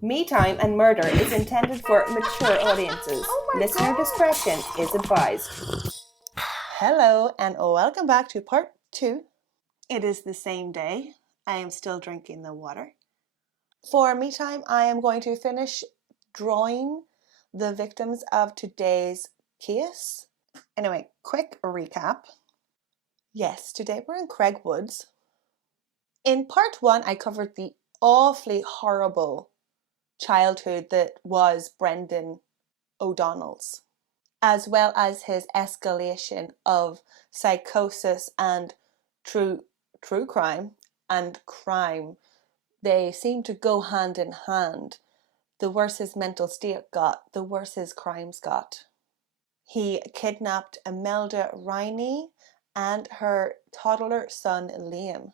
Me Time and Murder is intended for mature audiences. Listener discretion is advised. Hello and welcome back to part 2. It is the same day. I am still drinking the water. For me time, I am going to finish drawing the victims of today's case. Anyway, quick recap. Yes, today we're in Craig Woods. In part 1, I covered the awfully horrible childhood that was Brendan O'Donnell's, as well as his escalation of psychosis and true crime and crime. They seem to go hand in hand. The worse his mental state got, the worse his crimes got. He kidnapped Imelda Riney and her toddler son Liam,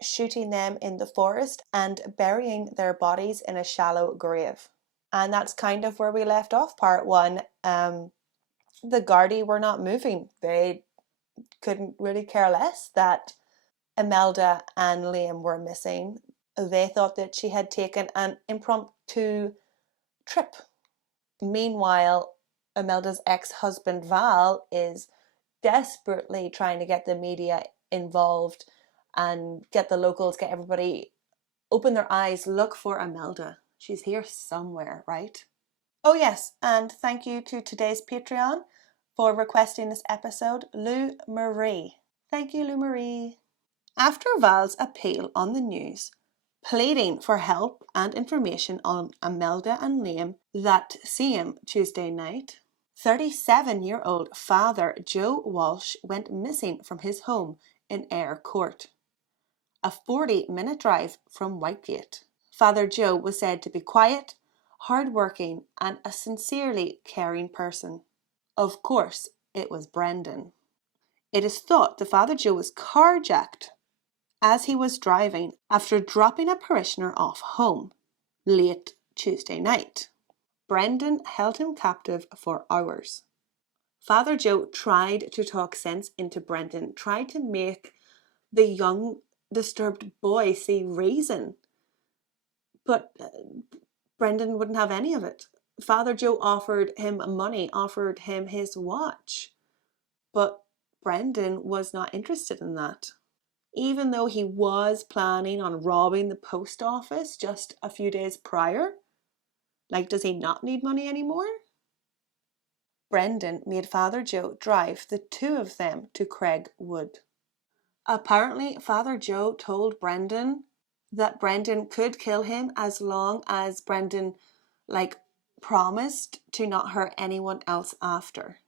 shooting them in the forest and burying their bodies in a shallow grave. And that's kind of where we left off part 1. The Gardaí were not moving. They couldn't really care less that Imelda and Liam were missing. They thought that she had taken an impromptu trip. Meanwhile, Imelda's ex-husband Val is desperately trying to get the media involved and get the locals, get everybody open their eyes, look for Imelda. She's here somewhere, right? Oh yes, and thank you to today's Patreon for requesting this episode, Lou Marie. Thank you, Lou Marie. After Val's appeal on the news, pleading for help and information on Imelda and Liam that same Tuesday night, 37-year-old Father Joe Walsh went missing from his home in Ayr Court, a 40-minute drive from Whitegate. Father Joe was said to be quiet, hard-working, and a sincerely caring person. Of course, it was Brendan. It is thought that Father Joe was carjacked as he was driving after dropping a parishioner off home late Tuesday night. Brendan held him captive for hours. Father Joe tried to talk sense into Brendan, tried to make the young, disturbed boy see reason. But Brendan wouldn't have any of it. Father Joe offered him money, offered him his watch. But Brendan was not interested in that. Even though he was planning on robbing the post office just a few days prior. Like, does he not need money anymore? Brendan made Father Joe drive the two of them to Craig Wood. Apparently, Father Joe told Brendan that Brendan could kill him as long as Brendan, promised to not hurt anyone else after.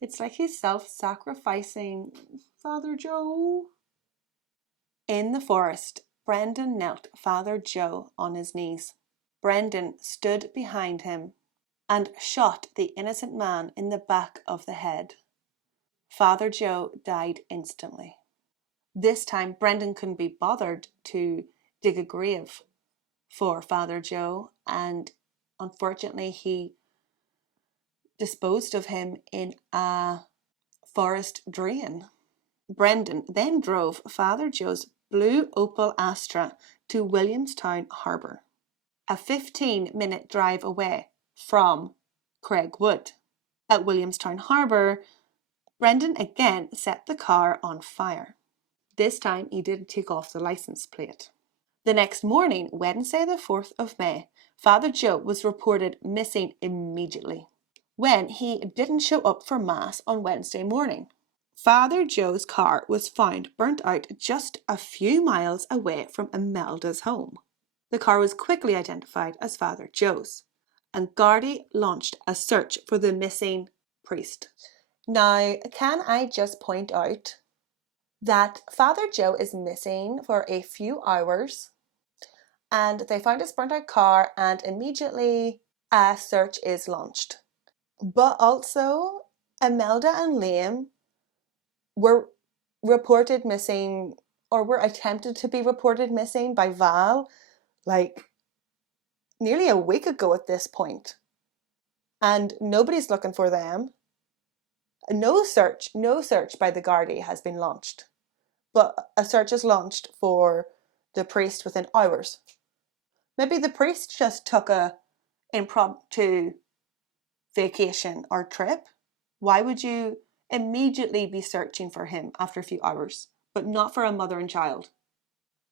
It's like he's self-sacrificing, Father Joe. In the forest, Brendan knelt Father Joe on his knees. Brendan stood behind him and shot the innocent man in the back of the head. Father Joe died instantly. This time, Brendan couldn't be bothered to dig a grave for Father Joe, and unfortunately he disposed of him in a forest drain. Brendan then drove Father Joe's blue Opel Astra to Williamstown Harbour, a 15-minute drive away from Craig Wood. At Williamstown Harbour, Brendan again set the car on fire. This time he didn't take off the license plate. The next morning, Wednesday the 4th of May, Father Joe was reported missing immediately when he didn't show up for Mass on Wednesday morning. Father Joe's car was found burnt out just a few miles away from Imelda's home. The car was quickly identified as Father Joe's, and Gardaí launched a search for the missing priest. Now, can I just point out that Father Joe is missing for a few hours, and they found his burnt out car, and immediately a search is launched. But also, Imelda and Liam were reported missing, or were attempted to be reported missing by Val, nearly a week ago at this point. And nobody's looking for them. No search by the Gardaí has been launched. But a search is launched for the priest within hours. Maybe the priest just took a impromptu vacation or trip. Why would you immediately be searching for him after a few hours, but not for a mother and child?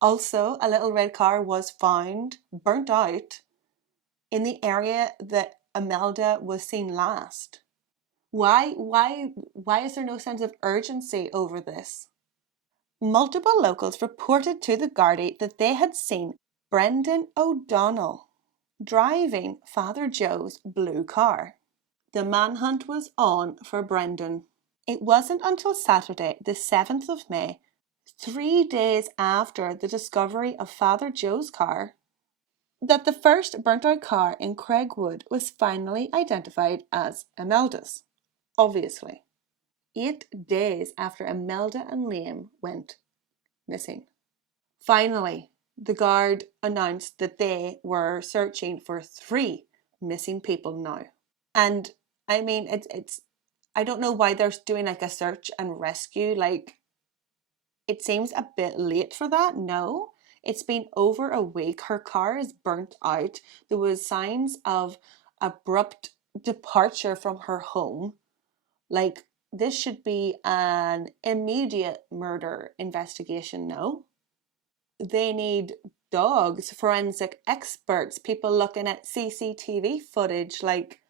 Also, a little red car was found, burnt out, in the area that Imelda was seen last. Why is there no sense of urgency over this? Multiple locals reported to the Gardaí that they had seen Brendan O'Donnell driving Father Joe's blue car. The manhunt was on for Brendan. It wasn't until Saturday, the 7th of May, 3 days after the discovery of Father Joe's car, that the first burnt-out car in Craigwood was finally identified as Imelda's. Obviously. 8 days after Imelda and Liam went missing. Finally, the guard announced that they were searching for 3 missing people now. And I mean, it's I don't know why they're doing like a search and rescue. Like, it seems a bit late for that. No, it's been over a week. Her car is burnt out. There was signs of abrupt departure from her home. Like, this should be an immediate murder investigation, no? They need dogs, forensic experts, people looking at CCTV footage. Like,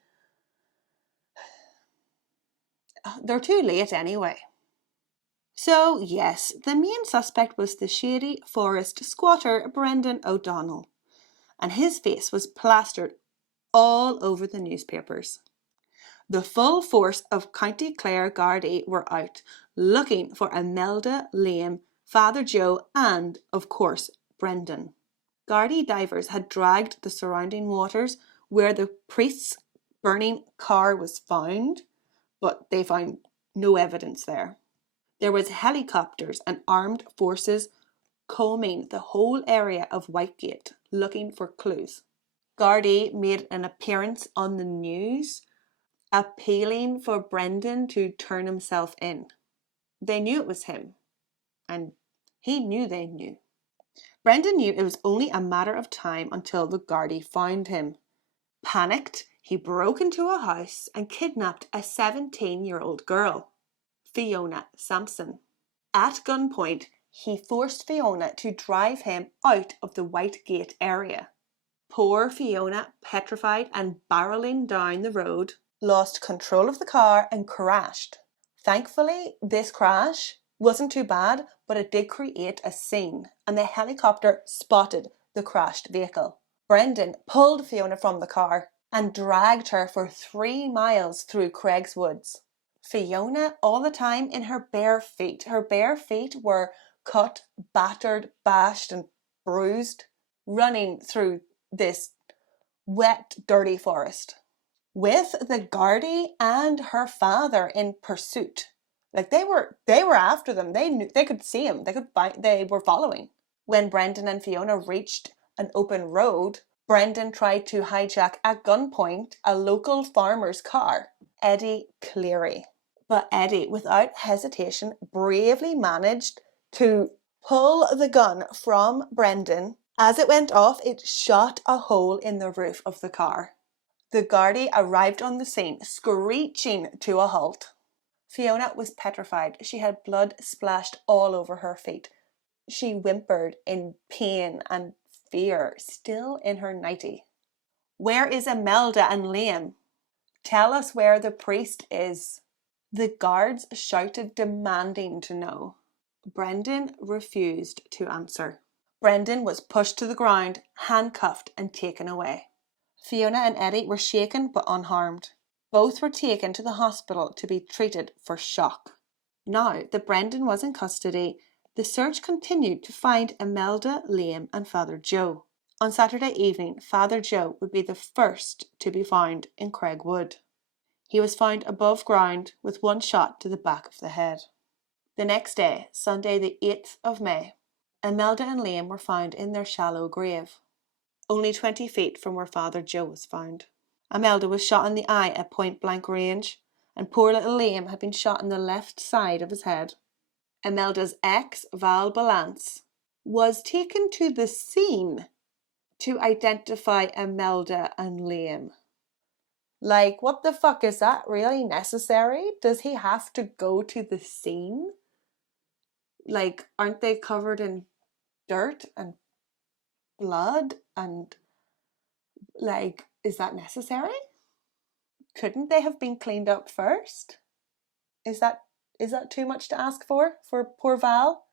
they're too late anyway. So, yes, the main suspect was the shady forest squatter Brendan O'Donnell, and his face was plastered all over the newspapers. The full force of County Clare Gardaí were out, looking for Imelda, Liam, Father Joe and, of course, Brendan. Gardaí divers had dragged the surrounding waters where the priest's burning car was found, but they found no evidence there. There was helicopters and armed forces combing the whole area of Whitegate looking for clues. Gardaí made an appearance on the news, appealing for Brendan to turn himself in. They knew it was him, and he knew they knew. Brendan knew it was only a matter of time until the Gardaí found him. Panicked, he broke into a house and kidnapped a 17-year-old girl, Fiona Sampson. At gunpoint, he forced Fiona to drive him out of the Whitegate area. Poor Fiona, petrified and barreling down the road, lost control of the car and crashed. Thankfully, this crash wasn't too bad, but it did create a scene, and the helicopter spotted the crashed vehicle. Brendan pulled Fiona from the car and dragged her for 3 miles through Craig's Woods. Fiona, all the time in her bare feet. Her bare feet were cut, battered, bashed and bruised, running through this wet, dirty forest, with the Gardaí and her father in pursuit. Like, they were after them. They knew, they could see him. They were following. When Brendan and Fiona reached an open road, Brendan tried to hijack at gunpoint a local farmer's car, Eddie Cleary. But Eddie, without hesitation, bravely managed to pull the gun from Brendan. As it went off, it shot a hole in the roof of the car. The Gardaí arrived on the scene, screeching to a halt. Fiona was petrified. She had blood splashed all over her feet. She whimpered in pain and fear, still in her nightie. "Where is Imelda and Liam? Tell us where the priest is." The guards shouted, demanding to know. Brendan refused to answer. Brendan was pushed to the ground, handcuffed and taken away. Fiona and Eddie were shaken but unharmed. Both were taken to the hospital to be treated for shock. Now that Brendan was in custody, the search continued to find Imelda, Liam and Father Joe. On Saturday evening, Father Joe would be the first to be found in Craigwood. He was found above ground with 1 shot to the back of the head. The next day, Sunday the 8th of May, Imelda and Liam were found in their shallow grave, only 20 feet from where Father Joe was found. Imelda was shot in the eye at point-blank range, and poor little Liam had been shot in the left side of his head. Imelda's ex, Val Balance, was taken to the scene to identify Imelda and Liam. Like, what the fuck, is that really necessary? Does he have to go to the scene? Like, aren't they covered in dirt and blood? And, like, is that necessary? Couldn't they have been cleaned up first? Is that too much to ask for poor Val?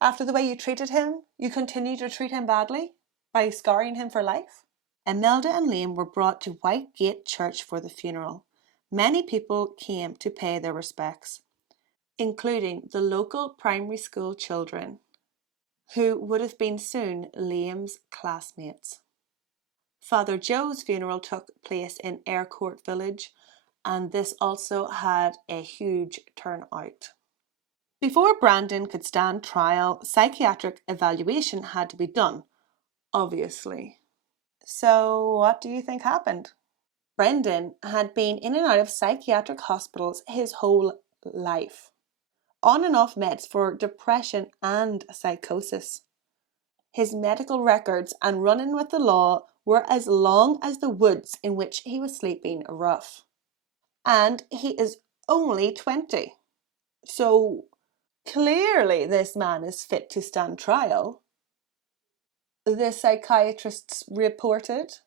After the way you treated him, you continue to treat him badly by scarring him for life? Imelda and Liam were brought to Whitegate Church for the funeral. Many people came to pay their respects, including the local primary school children, who would have been soon Liam's classmates. Father Joe's funeral took place in Aircourt Village, and this also had a huge turnout. Before Brandon could stand trial, psychiatric evaluation had to be done, obviously. So what do you think happened? Brendan had been in and out of psychiatric hospitals his whole life, on and off meds for depression and psychosis. His medical records and run-in with the law were as long as the woods in which he was sleeping rough. And he is only 20. So clearly this man is fit to stand trial. The psychiatrists reported.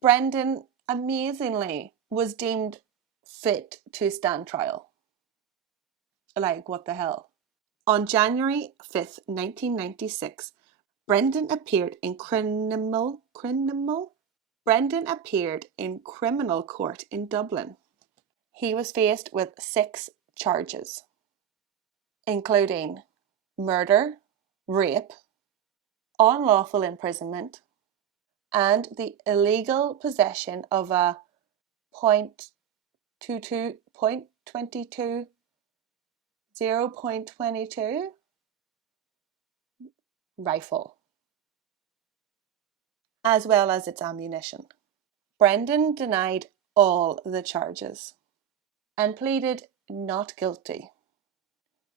Brendan, amazingly, was deemed fit to stand trial. Like, what the hell? On January 5th, 1996, Brendan appeared in criminal court in Dublin. He was faced with 6 charges, including murder, rape, unlawful imprisonment, and the illegal possession of a .22 0.22 rifle, as well as its ammunition. Brendan denied all the charges and pleaded not guilty.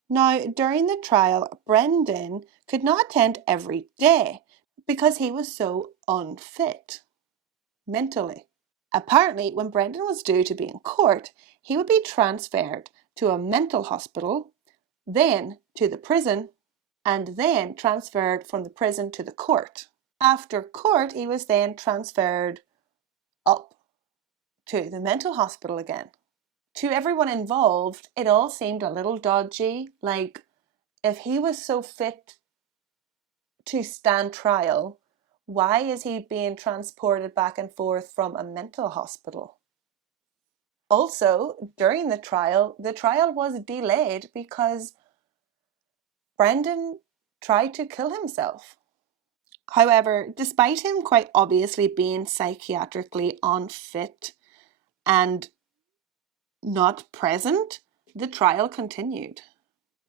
Now, during the trial, Brendan could not attend every day because he was so unfit mentally. Apparently, when Brendan was due to be in court, he would be transferred to a mental hospital, then to the prison, and then transferred from the prison to the court. After court, he was then transferred up to the mental hospital again. To everyone involved, it all seemed a little dodgy. Like, if he was so fit to stand trial, why is he being transported back and forth from a mental hospital? Also, during the trial was delayed because Brendan tried to kill himself. However, despite him quite obviously being psychiatrically unfit and not present, the trial continued.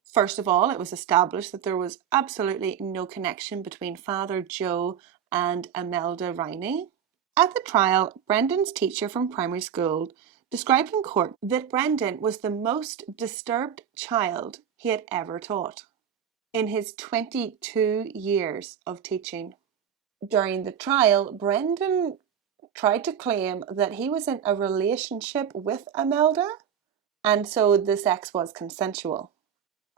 First of all, it was established that there was absolutely no connection between Father Joe and Imelda Riney. At the trial, Brendan's teacher from primary school described in court that Brendan was the most disturbed child he had ever taught in his 22 years of teaching. During the trial, Brendan tried to claim that he was in a relationship with Imelda, and so the sex was consensual.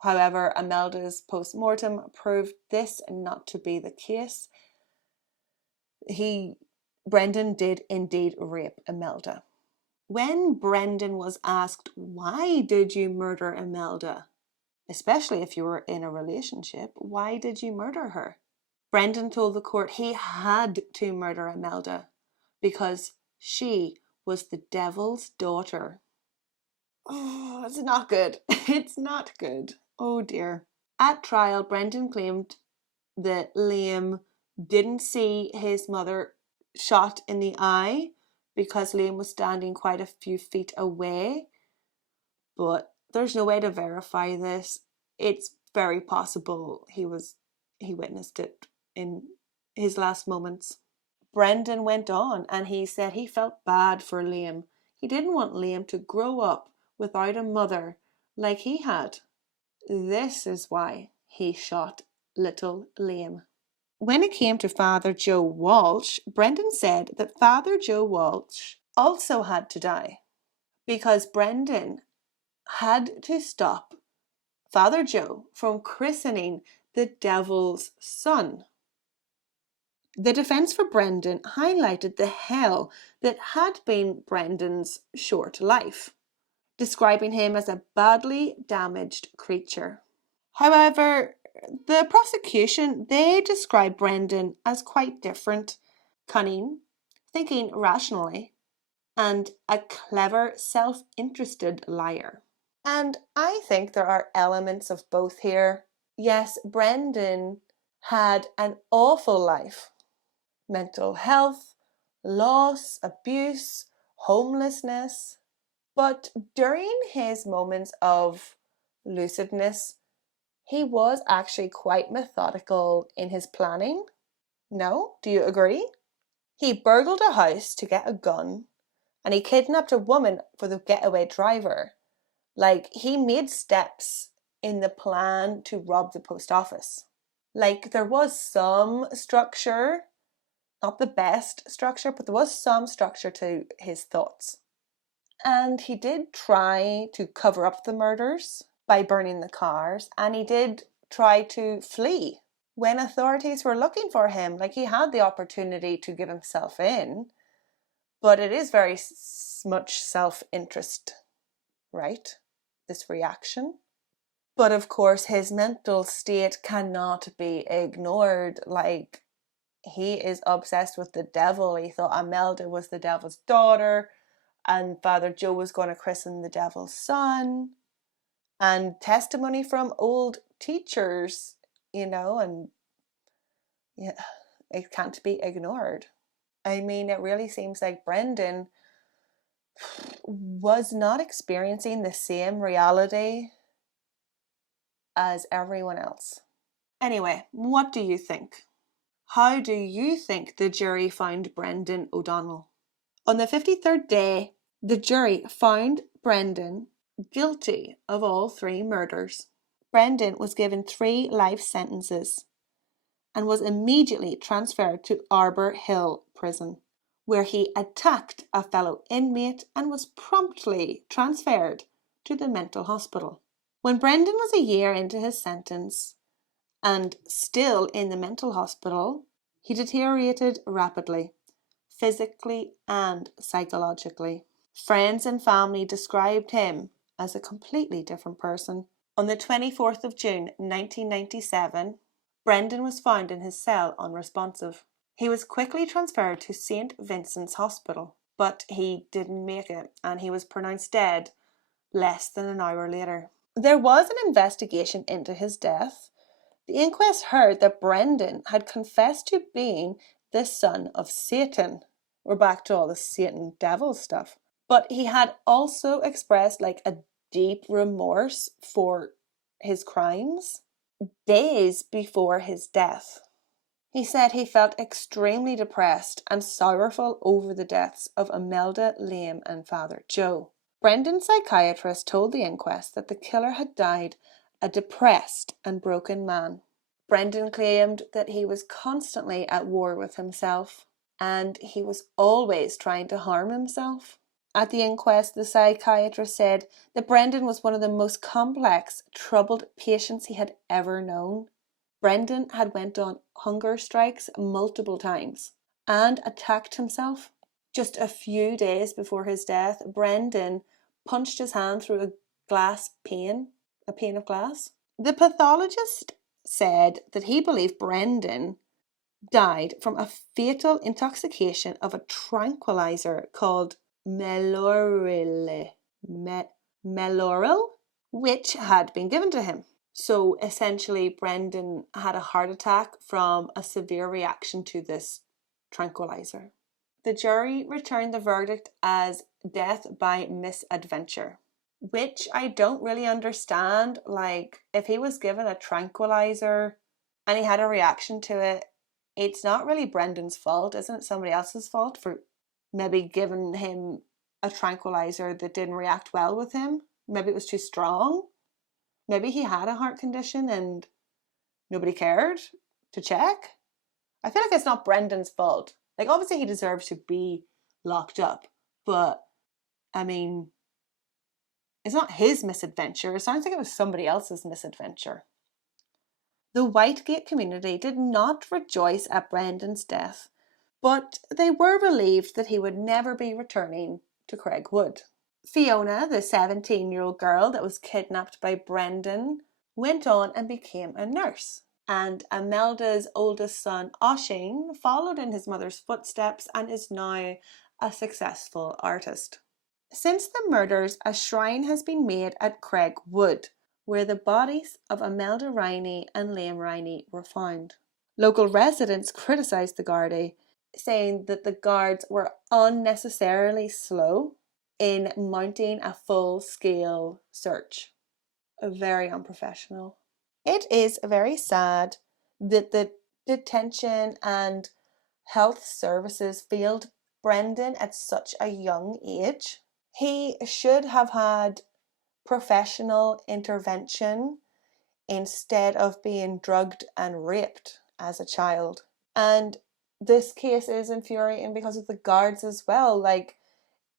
However, Imelda's post-mortem proved this not to be the case. Brendan did indeed rape Imelda. When Brendan was asked, why did you murder Imelda? Especially if you were in a relationship, why did you murder her? Brendan told the court he had to murder Imelda because she was the devil's daughter. Oh, it's not good. It's not good. Oh dear. At trial, Brendan claimed that Liam didn't see his mother shot in the eye because Liam was standing quite a few feet away. But there's no way to verify this. It's very possible he witnessed it in his last moments. Brendan went on and he said he felt bad for Liam. He didn't want Liam to grow up without a mother like he had. This is why he shot little Liam. When it came to Father Joe Walsh, Brendan said that Father Joe Walsh also had to die because Brendan had to stop Father Joe from christening the devil's son. The defence for Brendan highlighted the hell that had been Brendan's short life, describing him as a badly damaged creature. However, the prosecution, they described Brendan as quite different, cunning, thinking rationally, and a clever, self-interested liar. And I think there are elements of both here. Yes, Brendan had an awful life. Mental health, loss, abuse, homelessness. But during his moments of lucidness, he was actually quite methodical in his planning. No? Do you agree? He burgled a house to get a gun, and he kidnapped a woman for the getaway driver. Like, he made steps in the plan to rob the post office. Like, there was some structure, not the best structure, but there was some structure to his thoughts. And he did try to cover up the murders by burning the cars, and he did try to flee when authorities were looking for him. Like, he had the opportunity to give himself in, but it is very much self-interest, right? This reaction. But of course, his mental state cannot be ignored. Like, he is obsessed with the devil. He thought Imelda was the devil's daughter, and Father Joe was going to christen the devil's son. And testimony from old teachers, and yeah, it can't be ignored. I mean, it really seems like Brendan was not experiencing the same reality as everyone else. Anyway, what do you think? How do you think the jury found Brendan O'Donnell? On the 53rd day, the jury found Brendan guilty of all 3 murders. Brendan was given 3 life sentences and was immediately transferred to Arbor Hill Prison, where he attacked a fellow inmate and was promptly transferred to the mental hospital. When Brendan was a year into his sentence and still in the mental hospital, he deteriorated rapidly, physically and psychologically. Friends and family described him as a completely different person. On the 24th of June 1997, Brendan was found in his cell unresponsive. He was quickly transferred to St. Vincent's Hospital, but he didn't make it and he was pronounced dead less than an hour later. There was an investigation into his death. The inquest heard that Brendan had confessed to being the son of Satan. We're back to all the Satan devil stuff. But he had also expressed like a deep remorse for his crimes days before his death. He said he felt extremely depressed and sorrowful over the deaths of Imelda, Liam and Father Joe. Brendan's psychiatrist told the inquest that the killer had died a depressed and broken man. Brendan claimed that he was constantly at war with himself and he was always trying to harm himself. At the inquest, the psychiatrist said that Brendan was one of the most complex, troubled patients he had ever known. Brendan had went on hunger strikes multiple times and attacked himself. Just a few days before his death, Brendan punched his hand through a pane of glass. The pathologist said that he believed Brendan died from a fatal intoxication of a tranquilizer called Meloril, which had been given to him. So essentially, Brendan had a heart attack from a severe reaction to this tranquilizer. The jury returned the verdict as death by misadventure, which I don't really understand. Like, if he was given a tranquilizer and he had a reaction to it, it's not really Brendan's fault, isn't it? Somebody else's fault for maybe giving him a tranquilizer that didn't react well with him. Maybe it was too strong. Maybe he had a heart condition and nobody cared to check. I feel like it's not Brendan's fault. Like, obviously he deserves to be locked up, but I mean, it's not his misadventure. It sounds like it was somebody else's misadventure. The Whitegate community did not rejoice at Brendan's death, but they were relieved that he would never be returning to Craigwood. Fiona, the 17-year-old girl that was kidnapped by Brendan, went on and became a nurse. And Imelda's oldest son, Oisin, followed in his mother's footsteps and is now a successful artist. Since the murders, a shrine has been made at Craigwood, where the bodies of Imelda Riney and Liam Riney were found. Local residents criticised the Gardaí, saying that the guards were unnecessarily slow in mounting a full-scale search. Very unprofessional. It is very sad that the detention and health services failed Brendan at such a young age. He should have had professional intervention instead of being drugged and raped as a child. And this case is infuriating because of the guards as well. Like,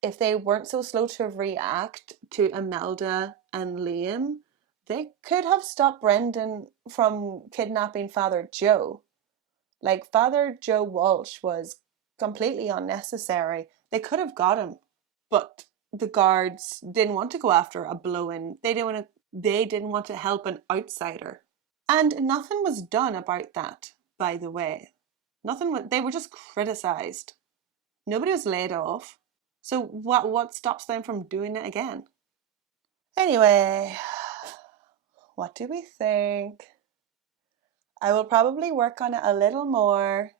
if they weren't so slow to react to Imelda and Liam, they could have stopped Brendan from kidnapping Father Joe. Like, Father Joe Walsh was completely unnecessary. They could have got him, but the guards didn't want to go after a blow-in. They didn't want to help an outsider. And nothing was done about that, by the way. They were just criticised. Nobody was laid off. So what stops them from doing it again? Anyway, what do we think? I will probably work on it a little more,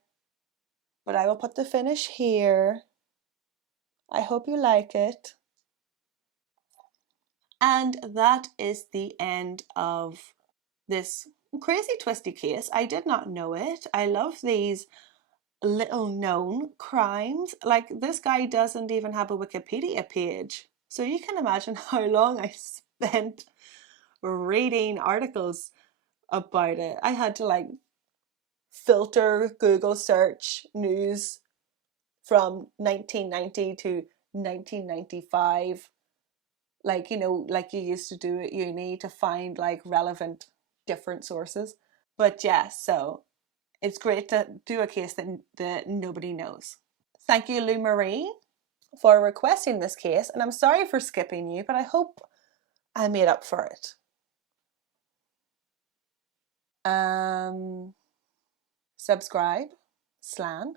but I will put the finish here. I hope you like it. And that is the end of this crazy twisty case. I did not know it. I love these little known crimes. Like, this guy doesn't even have a Wikipedia page. So you can imagine how long I spent reading articles about it. I had to filter Google search news from 1990 to 1995. Like you used to do at uni to find relevant different sources. But yeah, so it's great to do a case that nobody knows. Thank you, Lou Marie, for requesting this case, and I'm sorry for skipping you, but I hope I made up for it. Subscribe, Slan.